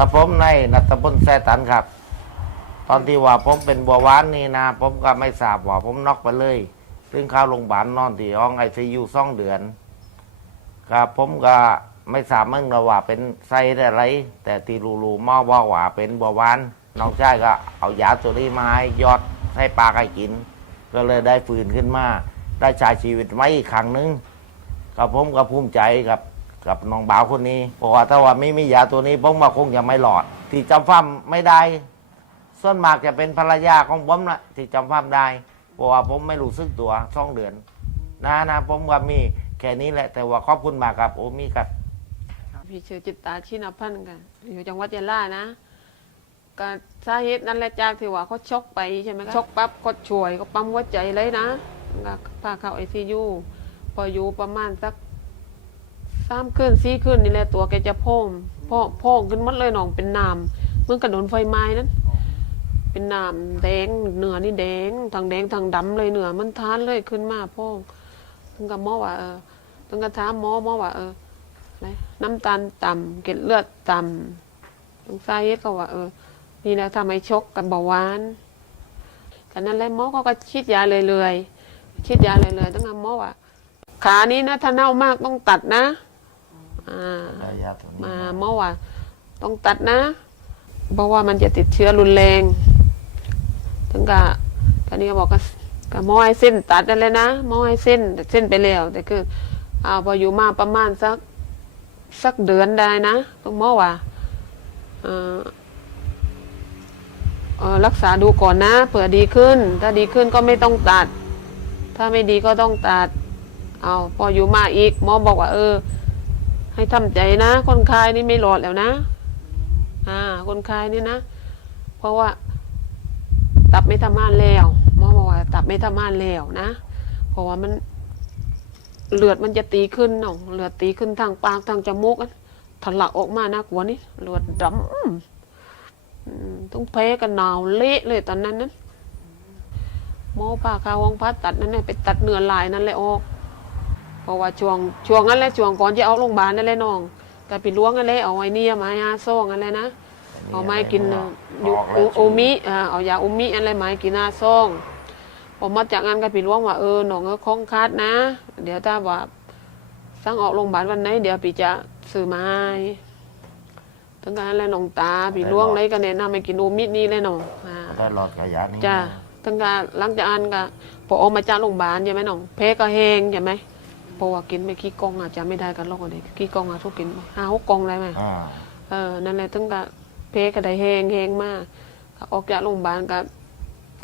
ครับผมในนัตพลแซ่ตันครับ ตอนที่ว่าผมเป็นบัววานนี่นะ ผมก็ไม่ทราบว่าผมน็อกไปเลย ซึ่งเข้าโรงพยาบาลนอนที่ห้องไอซียูสองเดือนครับผมก็ไม่ทราบมึงนะว่าเป็นไส้อะไร แต่ที่รู้ๆหมอบอกว่าเป็นบัววานน้องชายก็เอายาตัวนี้มาให้ยอดให้ปลาให้กิน ก็เลยได้ฟื้นขึ้นมา ได้ใช้ชีวิตไว้อีกครั้งหนึงครับผมก็ภูมิใจกับ กับน้องบ่าวคนนี้เพราะว่าถ้าว่าไม่มียาตัวนี้ผมว่าคงจะไม่หลอด ที่จำฟั่มไม่ได้ ส่วนมากจะเป็นภรรยาของผมละที่จำฟั่มได้เพราะว่าผมไม่รู้สึกตัวสองเดือน นะนะผมว่ามีแค่นี้แหละ แต่ว่าขอบคุณมากครับโอ้มีครับพี่ชื่อจิตตาชินพันธ์กันอยู่จังหวัดยะลานะก็สาเหตุนั่นแหละจากที่ว่าเขาชกไปใช่ไหมชกปั๊บเขาช่วยก็ปั๊มหัวใจเลยนะก็พาเข้าไอซียูพออยู่ประมาณสัก สามคืนสี่คืนนี่แหละตัวแกจะพ่งพ่งพ่งขึ้นหมดเลยหนองเป็นน้ำเมื่อกระโดนไฟไหม้นั้น เป็นน้ำแดงเนื้อนี่แดงทางแดงทางดำเลยเนื้อมันทานเลยขึ้นมาพ่งถึงกับหมอว่าเออถึงกับถามหมอหมอว่าเอออะไรน้ำตาลต่ำเกล็ดเลือดต่ำทางซ้ายก็ว่าเออนี่แหละทำให้ชกกับเบาหวานกันนั้นแหละหมอเขาก็ชิดยาเลยเลยๆชิดยาเลยเลยๆตั้งแต่หมอว่าขานี้นะถ้าเน่ามากต้องตัดนะ อ่าได้ยาตัวนี้มาหมอว่าต้องตัดนะเพราะว่ามันจะติดเชื้อรุนแรงถึงกับตอนนี้ก็บอกกับกับหมอให้เส้นตัดนั่นเลยนะหมอให้เส้นแต่เส้นไปแล้วแต่คือเอาพออยู่มาประมาณสักสักเดือนได้นะต้องหมอว่าเอ่อเอ่อรักษาดูก่อนนะเผื่อดีขึ้น ถ้าดีขึ้นก็ไม่ต้องตัด ถ้าไม่ดีก็ต้องตัด เอาพออยู่มาอีกหมอบอกว่าเออ ให้ทำใจนะ คนไข้นี่ไม่รอดแล้วนะ อ่า คนไข้นี่นะ เพราะว่า ตับไม่ทำงานแล้วหมอบอกว่า ตับไม่ทำงานแล้วนะ เพราะว่ามันเลือดมันจะตีขึ้นเนาะเลือดตีขึ้นทางปากทางจมูกอะทะลักออกมานะกลัวนี่เลือดดำอืมต้องแพ้กันหนาวเละเลยตอนนั้นนั้นหมอพาเข้าห้องผ่าตัดนั่นแหละไปตัดเนื้อลายนั่นแหละออก ราะว่าช่วงช่วงนั้นแหละช่วงก่อนจะเอาโรงพยาบาลนั่นแหละน้องก็ไปล้วงนั่นแหละเอาไว้เนี่ยมาให้อาซ่องนั่นแหละนะเอาไม้กินน่ะอยู่ออกโอแล้วโอมิอ่าเอายาโอมิอะไรไม้กินอาซ่องพอมาจากงานก็ไปล้วงว่าเออน้องเออคล้องคาดนะ เดี๋ยวถ้าว่าสั่งออกโรงพยาบาลวันไหนเดี๋ยวปีจะซื้อมาให้ถึงการแล้วน้องตาปีล้วงเลยก็แนะนำให้กินโอมินี่เลยน้องอ่าได้หลอดกับยานี้จ้าทั้งการหลังจากอันก็พอออกมาจากโรงพยาบาลใช่ไหมน้องเพก็แห้งใช่ไหม เพราะว่ากินไม่ขี้กองอาจจะไม่ได้กันหรอกอะไรขี้กองอาจจะกินห้าหกกองได้ไหมอ่าเออนั่นแหละทั้งกับเพก็ได้แห้งแห้งมากก็ออกจากโรงพยาบาลก็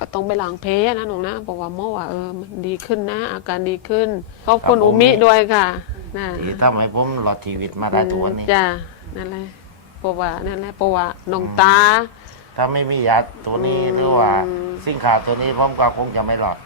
ก็ต้องไปล้างเพนะน้องนะบอกว่าหมอว่าเออมันดีขึ้นนะ อาการดีขึ้นขอบคุณอุมิด้วยค่ะนะที่ทำให้ผมหลอดชีวิตมาได้ทุกวันนี้ จ้านั่นแหละเพราะว่านั่นแหละเพราะว่าน้องตา ถ้าไม่มียาตัวนี้อืมหรือว่า สิ่งขาดตัวนี้ผมก็คงจะไม่หลอด